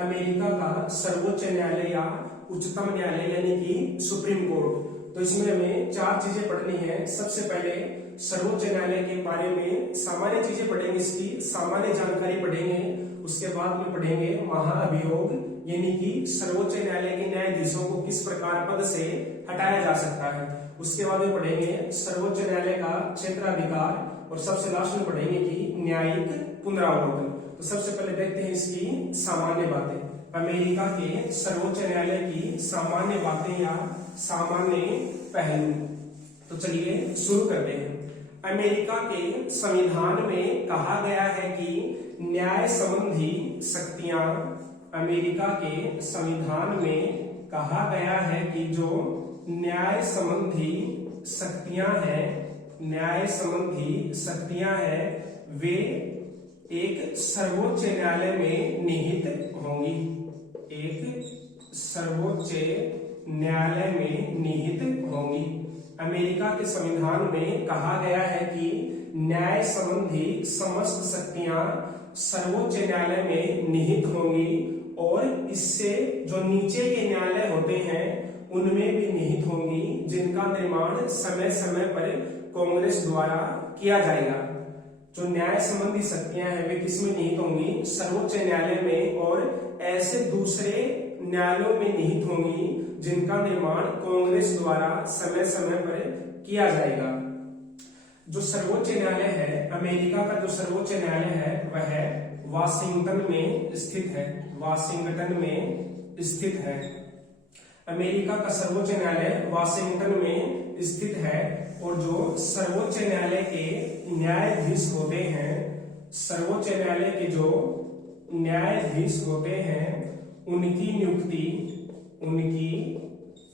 America का सर्वोच्च न्यायालय या उच्चतम न्यायालय यानी कि सुप्रीम कोर्ट। तो इसमें हमें चार चीजें पढ़नी है। सबसे पहले सर्वोच्च न्यायालय के बारे में सामान्य चीजें पढ़ेंगे, इसकी सामान्य जानकारी पढ़ेंगे। उसके बाद में पढ़ेंगे महाअभियोग यानी कि सर्वोच्च न्यायालय के न्यायाधीशों को किस प्रकार पद से हटाया जा सकता है। उसके बाद में पढ़ेंगे सर्वोच्च न्यायालय का क्षेत्राधिकार और सबसे लास्ट में पढ़ेंगे कि न्यायिक पुनरावलोकन। तो सबसे पहले देखते हैं इसकी सामान्य बातें। अमेरिका के सर्वोच्च न्यायालय की सामान्य बातें या सामान्य पहलू। तो चलिए शुरू करते हैं। अमेरिका के संविधान में कहा गया है कि न्याय संबंधी शक्तियां, अमेरिका के संविधान में कहा गया है कि जो न्याय संबंधी शक्तियां हैं, न्याय संबंधी शक्तियां हैं, वे एक सर्वोच्च न्यायालय में निहित होंगी। एक सर्वोच्च न्यायालय में निहित होंगी। अमेरिका के संविधान में कहा गया है कि न्याय संबंधी समस्त शक्तियां सर्वोच्च न्यायालय में निहित होंगी और इससे जो नीचे के न्यायालय होते हैं उनमें भी निहित होंगी, जिनका निर्माण समय समय पर कांग्रेस द्वारा किया जाएगा। जो न्याय संबंधी शक्तियां हैं वे किसमें निहित होंगी? सर्वोच्च न्यायालय में, और ऐसे दूसरे न्यायालयों में निहित होंगी जिनका निर्माण कांग्रेस द्वारा समय समय पर किया जाएगा। जो सर्वोच्च न्यायालय है, अमेरिका का जो सर्वोच्च न्यायालय है वह वाशिंगटन में स्थित है। वाशिंगटन में स्थित है। अमेरिका का सर्वोच्च न्यायालय वाशिंगटन में स्थित है। और जो सर्वोच्च न्यायालय के न्यायाधीश होते हैं, सर्वोच्च न्यायालय के जो न्यायाधीश होते हैं उनकी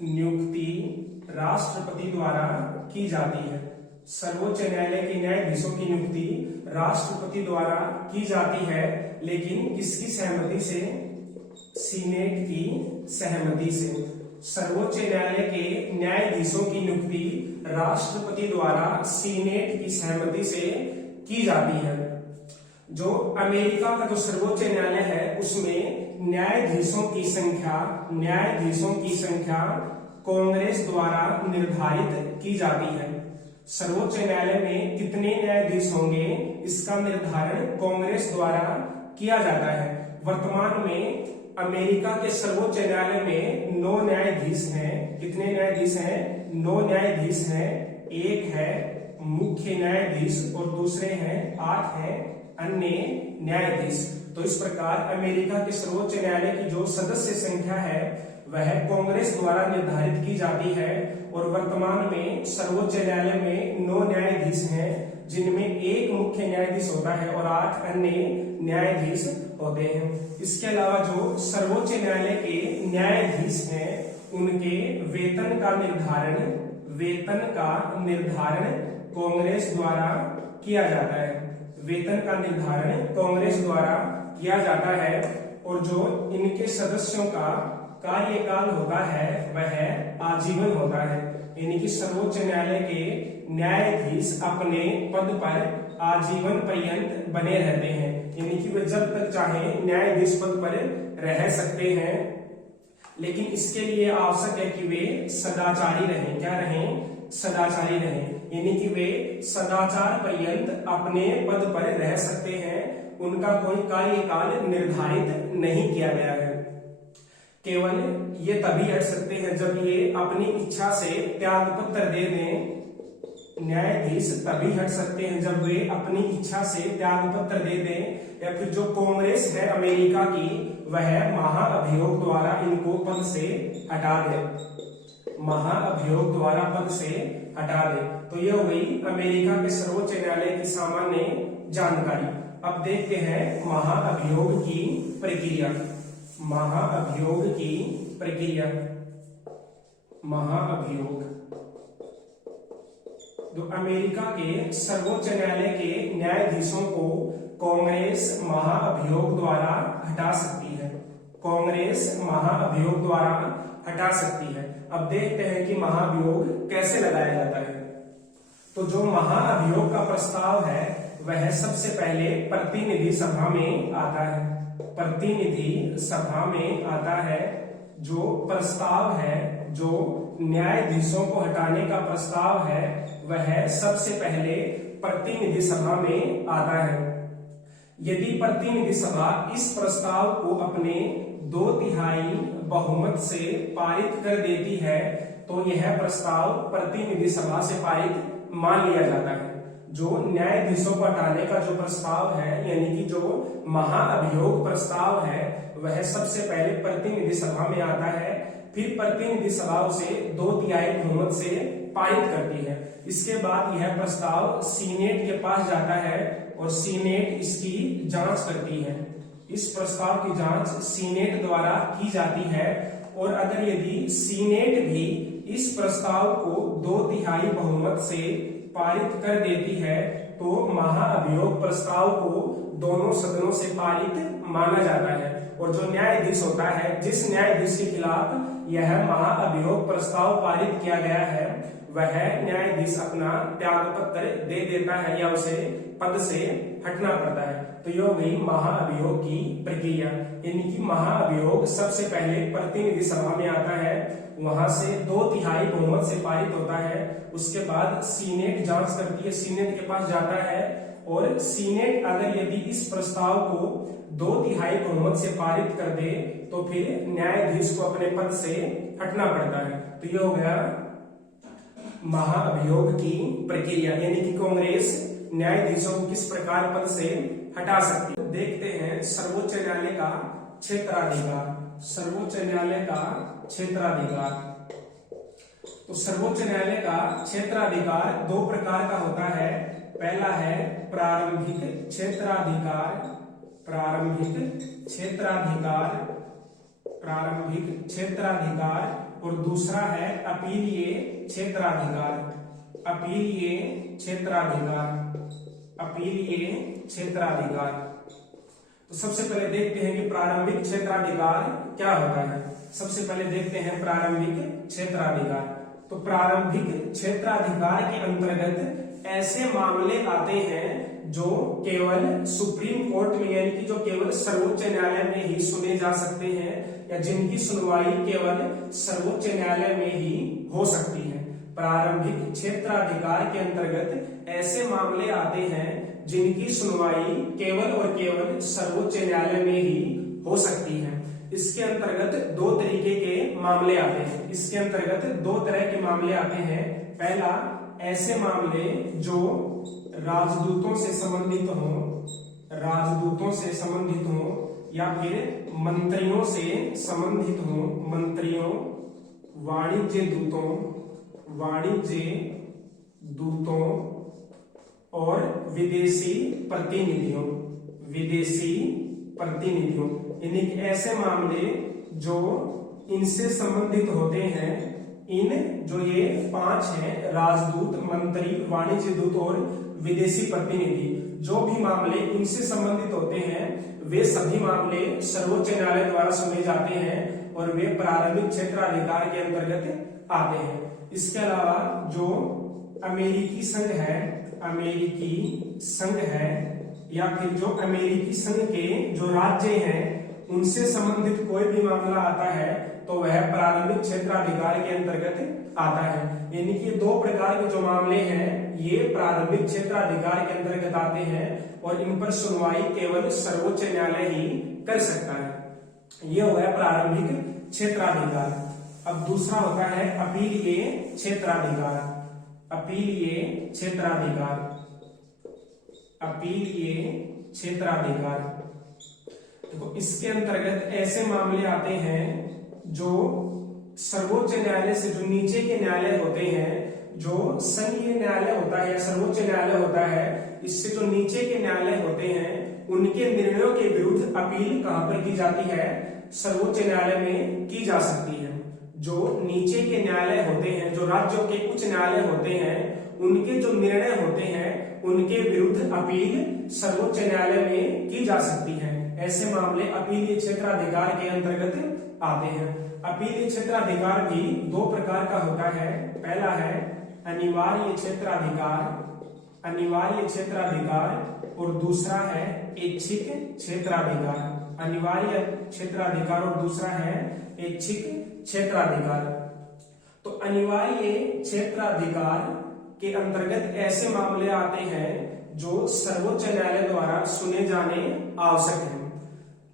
नियुक्ति राष्ट्रपति द्वारा की जाती है। सर्वोच्च न्यायालय के न्यायाधीशों की नियुक्ति राष्ट्रपति द्वारा की जाती है, लेकिन किसकी सहमति से? सीनेट की सहमति से। सर्वोच्च न्यायालय के न्यायाधीशों की नियुक्ति राष्ट्रपति द्वारा सीनेट की सहमति से की जाती है। जो अमेरिका का जो सर्वोच्च न्यायालय है उसमें न्यायाधीशों की संख्या कांग्रेस द्वारा निर्धारित की जाती है। सर्वोच्च न्यायालय में कितने न्यायाधीश होंगे इसका निर्धारण कांग्रेस द्वारा किया जाता है। वर्तमान में अमेरिका के सर्वोच्च न्यायालय में 9 न्यायाधीश हैं। कितने न्यायाधीश हैं? 9 न्यायाधीश हैं। एक है मुख्य न्यायाधीश और दूसरे हैं 8 हैं अन्य न्यायाधीश। तो इस प्रकार अमेरिका के सर्वोच्च न्यायालय की जो सदस्य संख्या है वह कांग्रेस द्वारा निर्धारित की जाती है। और वर्तमान में सर्वोच्च न्यायालय में 9 न्यायाधीश हैं, जिनमें एक मुख्य न्यायाधीश होता है और 8 अन्य न्यायाधीश होते हैं। इसके अलावा जो सर्वोच्च न्यायालय के न्यायाधीश हैं उनके वेतन का निर्धारण कांग्रेस द्वारा किया जाता है। वेतन का निर्धारण कांग्रेस द्वारा किया जाता है। और जो इनके सदस्यों का कार्यकाल होता है वह आजीवन होता है। यानी कि सर्वोच्च न्यायालय के न्यायाधीश अपने पद पर आजीवन पर्यंत बने रहते हैं। यानी कि वे जब तक चाहे न्यायाधीश पद पर रह सकते हैं, लेकिन इसके लिए आवश्यक है कि वे सदाचारी रहें। क्या रहें? सदाचारी रहें। यानी कि वे सदाचार पर्यंत अपने पद पर रह सकते हैं। उनका कोई कार्यकाल निर्धारित नहीं किया गया है। केवल ये तभी हट सकते हैं जब ये अपनी इच्छा से त्यागपत्र दे दें। न्यायाधीश तभी हट सकते हैं जब वे अपनी इच्छा से त्यागपत्र दे दें, या फिर जो कांग्रेस है अमेरिका की वह महाअभियोग द्वारा इनको पद से हटा दे। महाअभियोग द्वारा पद से हटा दे। तो यह हो गई अमेरिका के सर्वोच्च न्यायालय की सामान्य जानकारी। अब देखते हैं महाअभियोग की प्रक्रिया। महाअभियोग की प्रक्रिया। महाअभियोग जो अमेरिका के सर्वोच्च न्यायालय के न्यायाधीशों को कांग्रेस महाअभियोग द्वारा हटा सकती है। कांग्रेस महाअभियोग द्वारा हटा सकती है। अब देखते हैं कि महाअभियोग कैसे लगाया जाता है। तो जो महाअभियोग का प्रस्ताव है वह सबसे पहले प्रतिनिधि सभा में आता है। प्रतिनिधि सभा में आता है, जो प्रस्ताव है, जो न्यायाधीशों को हटाने का प्रस्ताव है, वह सबसे पहले प्रतिनिधि सभा में आता है। यदि प्रतिनिधि सभा इस प्रस्ताव को अपने 2/3 बहुमत से पारित कर देती है तो यह प्रस्ताव प्रतिनिधि सभा से पारित मान लिया जाता है। जो न्यायाधीशों को हटाने का जो प्रस्ताव है, यानी कि जो महाअभियोग प्रस्ताव है, वह सबसे पहले प्रतिनिधि सभा में आता है, फिर प्रतिनिधि सभा उसे 2/3 बहुमत से पारित करती है। इसके बाद यह प्रस्ताव सीनेट के पास जाता है और सीनेट इसकी जांच करती है। इस प्रस्ताव की जांच सीनेट द्वारा की जाती है और अगर यदि सीनेट भी इस प्रस्ताव को 2/3 बहुमत से पारित कर देती है तो महाअभियोग प्रस्ताव को दोनों सदनों से पारित माना जाता है और जो न्यायाधीश होता है, जिस न्यायाधीश के खिलाफ यह महाअभियोग प्रस्ताव पारित किया गया है, वह न्यायाधीश अपना त्याग पत्र दे देता है या उसे पद से हटना पड़ता है। तो यह हो गई महाअभियोग की प्रक्रिया, यानी कि महाअभियोग सबसे पहले प्रतिनिधि सभा में आता है, वहां से 2/3 बहुमत से पारित होता है। उसके बाद सीनेट जांच करती है, सीनेट के पास जाता है और सीनेट अगर यदि इस प्रस्ताव को 2/3 बहुमत से पारित कर दे तो फिर न्यायाधीश को अपने पद से हटना पड़ता है। तो यह हो गया महाअभियोग की प्रक्रिया, यानी कि कांग्रेस न्यायाधीशों को किस प्रकार पद से हटा सकती है। देखते हैं सर्वोच्च न्यायालय का क्षेत्राधिकार। सर्वोच्च न्यायालय का क्षेत्राधिकार, तो सर्वोच्च न्यायालय का क्षेत्राधिकार 2 प्रकार का होता है। पहला है प्रारंभिक क्षेत्राधिकार, प्रारंभिक क्षेत्राधिकार, प्रारंभिक क्षेत्राधिकार, और दूसरा है अपीलीय क्षेत्राधिकार, अपीलीय क्षेत्राधिकार, अपीलीय क्षेत्राधिकार। तो सबसे पहले देखते हैं कि प्रारंभिक क्षेत्राधिकार क्या होता है। सबसे पहले देखते हैं प्रारंभिक क्षेत्राधिकार। तो प्रारंभिक क्षेत्राधिकार के अंतर्गत ऐसे मामले आते हैं जो केवल सुप्रीम कोर्ट में, यानी कि जो केवल सर्वोच्च न्यायालय में ही सुने जा सकते हैं या जिनकी सुनवाई केवल सर्वोच्च न्यायालय में ही हो सकती है। प्रारंभिक क्षेत्राधिकार के अंतर्गत ऐसे मामले आते हैं जिनकी सुनवाई केवल और केवल सर्वोच्च न्यायालय में ही हो सकती है। इसके अंतर्गत 2 तरीके के मामले आते हैं। इसके अंतर्गत 2 तरह के मामले आते हैं। पहला, ऐसे मामले जो राजदूतों से संबंधित हो, राजदूतों से संबंधित हो या फिर मंत्रियों से संबंधित हो, मंत्रियों, वाणिज्य दूतों, वाणिज्य दूतों और विदेशी प्रतिनिधियों, विदेशी प्रतिनिधियों, यानी कि ऐसे मामले जो इनसे संबंधित होते हैं। इन जो ये 5 हैं, राजदूत, मंत्री, वाणिज्य दूत और विदेशी प्रतिनिधि, जो भी मामले इनसे संबंधित होते हैं वे सभी मामले सर्वोच्च न्यायालय द्वारा सुने जाते हैं और वे प्रारंभिक क्षेत्राधिकार के अंतर्गत आते हैं। इसके अलावा जो अमेरिकी संघ है, अमेरिकी संघ है या फिर जो अमेरिकी संघ के जो राज्य हैं उनसे संबंधित कोई भी मामला आता है तो वह प्रारंभिक क्षेत्राधिकार के अंतर्गत आता है। यानी कि 2 प्रकार के जो मामले हैं ये प्रारंभिक क्षेत्राधिकार के अंतर्गत आते हैं और इन पर सुनवाई केवल सर्वोच्च न्यायालय ही कर सकता है। यह हुआ प्रारंभिक क्षेत्राधिकार। अब दूसरा होता है अपीलीय क्षेत्राधिकार, अपीलीय क्षेत्राधिकार, अपीलीय क्षेत्राधिकार। तो इसके अंतर्गत ऐसे मामले आते हैं जो सर्वोच्च न्यायालय से जो नीचे के न्यायालय होते हैं, जो संघीय न्यायालय होता है या सर्वोच्च न्यायालय होता है, इससे जो नीचे के न्यायालय होते हैं उनके निर्णयों के विरुद्ध अपील कहां पर की जाती है? सर्वोच्च न्यायालय में की जा सकती है। जो नीचे के न्यायालय होते हैं, जो राज्यों के उच्च न्यायालय होते हैं, उनके जो निर्णय होते हैं उनके विरुद्ध अपील सर्वोच्च न्यायालय में की जा सकती है। ऐसे मामले अपीलीय क्षेत्राधिकार के अंतर्गत आते हैं। अपीलीय क्षेत्राधिकार भी 2 प्रकार का होता है। पहला है अनिवार्य क्षेत्राधिकार, अनिवार्य क्षेत्राधिकार, और दूसरा है ऐच्छिक क्षेत्राधिकार, अनिवार्य क्षेत्राधिकार और दूसरा है ऐच्छिक क्षेत्राधिकार। तो अनिवार्य क्षेत्राधिकार के अंतर्गत ऐसे मामले आते हैं जो सर्वोच्च न्यायालय द्वारा सुने जाने आवश्यक हैं।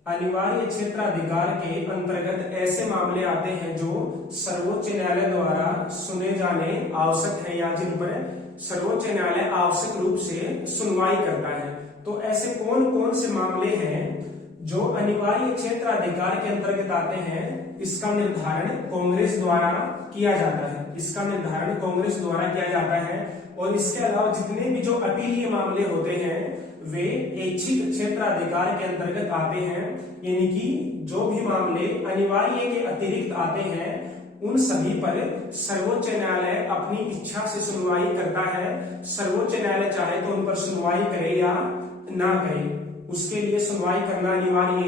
अनिवार्य क्षेत्राधिकार के अंतर्गत ऐसे मामले आते हैं जो सर्वोच्च न्यायालय द्वारा सुने जाने आवश्यक है या जिन पर सर्वोच्च न्यायालय आवश्यक रूप से सुनवाई करता है। तो ऐसे कौन कौन से मामले हैं जो अनिवार्य क्षेत्राधिकार के अंतर्गत आते हैं, इसका निर्धारण कांग्रेस द्वारा किया जाता है। इसका निर्धारण कांग्रेस द्वारा किया जाता है। और इसके अलावा जितने भी जो अपीलीय मामले होते हैं वे ऐच्छिक क्षेत्राधिकार के अंतर्गत आते हैं, यानी कि जो भी मामले अनिवार्य के अतिरिक्त आते हैं उन सभी पर सर्वोच्च न्यायालय अपनी इच्छा से सुनवाई करता है। सर्वोच्च न्यायालय चाहे तो उन पर सुनवाई करे या ना करे, उसके लिए सुनवाई करना अनिवार्य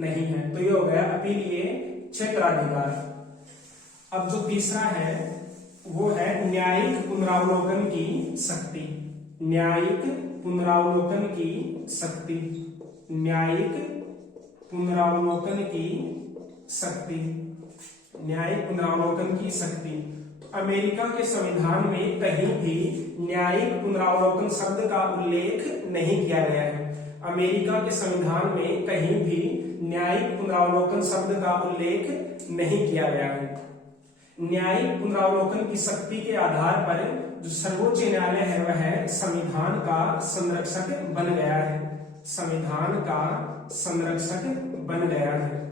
नहीं है। तो ये हो गया अपीलीय क्षेत्राधिकार। अब जो तीसरा है वो है न्यायिक पुनरावलोकन की शक्ति। न्यायिक पुनरावलोकन की शक्ति। न्यायिक पुनरावलोकन की शक्ति। न्यायिक पुनरावलोकन की शक्ति। तो अमेरिका के संविधान में कहीं भी न्यायिक पुनरावलोकन शब्द का उल्लेख नहीं किया गया है। अमेरिका के संविधान में कहीं भी न्यायिक पुनरावलोकन शब्द का उल्लेख नहीं किया गया है। न्यायिक पुनरावलोकन की शक्ति के आधार पर जो सर्वोच्च न्यायालय है वह संविधान का संरक्षक बन गया है। संविधान का संरक्षक बन गया है।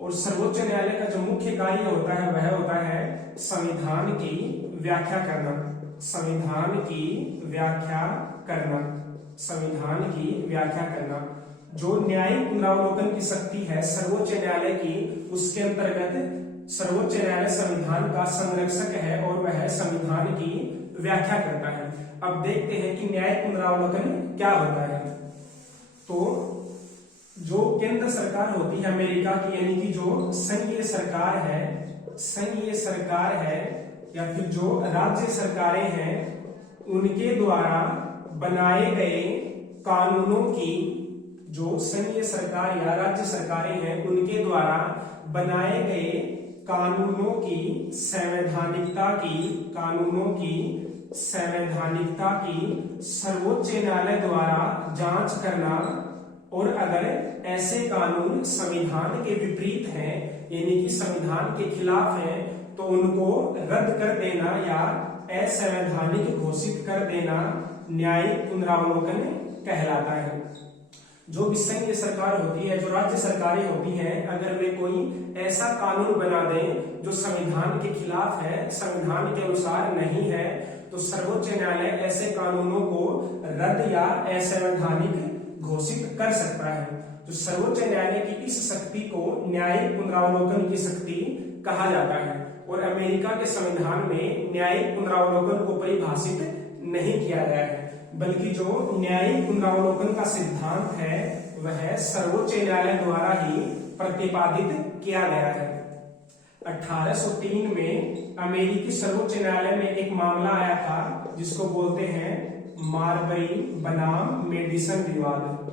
और सर्वोच्च न्यायालय का जो मुख्य कार्य होता है वह होता है संविधान की व्याख्या करना। संविधान की व्याख्या करना। संविधान की व्याख्या करना। जो न्यायिक पुनरावलोकन की शक्ति है सर्वोच्च न्यायालय की, उसके अंतर्गत सर्वोच्च न्यायालय संविधान का संरक्षक है और वह संविधान की व्याख्या करता है। अब देखते हैं कि न्यायिक पुनरावलोकन क्या होता है। तो जो केंद्र सरकार होती है अमेरिका की, यानी कि जो संघीय सरकार है, संघीय सरकार है या फिर जो राज्य सरकारें हैं, उनके द्वारा बनाए गए कानूनों की, जो संघीय सरकार या राज्य सरकारें हैं उनके द्वारा बनाए गए कानूनों की संवैधानिकता की, कानूनों की संवैधानिकता की सर्वोच्च न्यायालय द्वारा जांच करना और अगर ऐसे कानून संविधान के विपरीत हैं, यानी कि संविधान के खिलाफ हैं, तो उनको रद्द कर देना या असंवैधानिक घोषित कर देना न्यायिक पुनरावलोकन कहलाता है। जो भी संघीय सरकार होती है, जो राज्य सरकारें होती हैं, अगर वे कोई ऐसा कानून बना दें जो संविधान के खिलाफ है, संविधान के अनुसार नहीं है, तो सर्वोच्च न्यायालय ऐसे कानूनों को रद्द या असंवैधानिक घोषित कर सकता है। तो सर्वोच्च न्यायालय की इस शक्ति को न्यायिक पुनरावलोकन की शक्ति कहा जाता है। और अमेरिका के संविधान में न्यायिक पुनरावलोकन को परिभाषित नहीं किया गया है, बल्कि जो न्यायिक पुनरावलोकन का सिद्धांत है वह सर्वोच्च न्यायालय द्वारा ही प्रतिपादित किया गया है। 1803 में अमेरिकी सर्वोच्च न्यायालय में एक मामला आया था जिसको बोलते हैं मारबरी बनाम मेडिसन विवाद।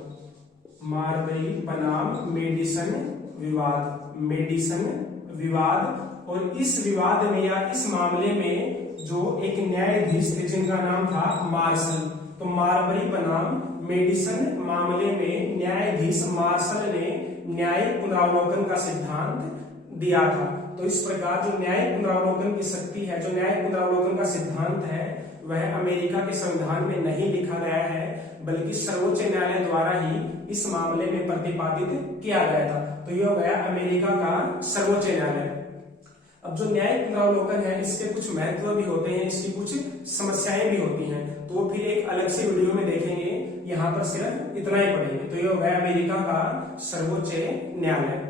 मारबरी बनाम मेडिसन विवाद। मेडिसन विवाद। और इस विवाद में या इस मामले में जो एक न्यायाधीश थे जिनका नाम था मार्शल, तो मारबरी बनाम मेडिसन मामले में न्यायाधीश मार्शल ने न्यायिक पुनरावलोकन का सिद्धांत दिया था। तो इस प्रकार जो न्यायिक पुनरावलोकन की शक्ति है, जो न्यायिक पुनरावलोकन का सिद्धांत है, वह अमेरिका के संविधान में नहीं लिखा गया है, बल्कि सर्वोच्च न्यायालय द्वारा ही इस मामले में प्रतिपादित किया गया था। तो यह हो गया अमेरिका का सर्वोच्च न्यायालय। अब जो न्यायिक पुनरावलोकन है इसके कुछ महत्व भी होते हैं, इसकी कुछ समस्याएं भी होती हैं, तो वो फिर एक अलग से वीडियो में देखेंगे। यहाँ पर सिर्फ इतना ही पढ़ेंगे। तो ये हो गया अमेरिका का सर्वोच्च न्यायालय।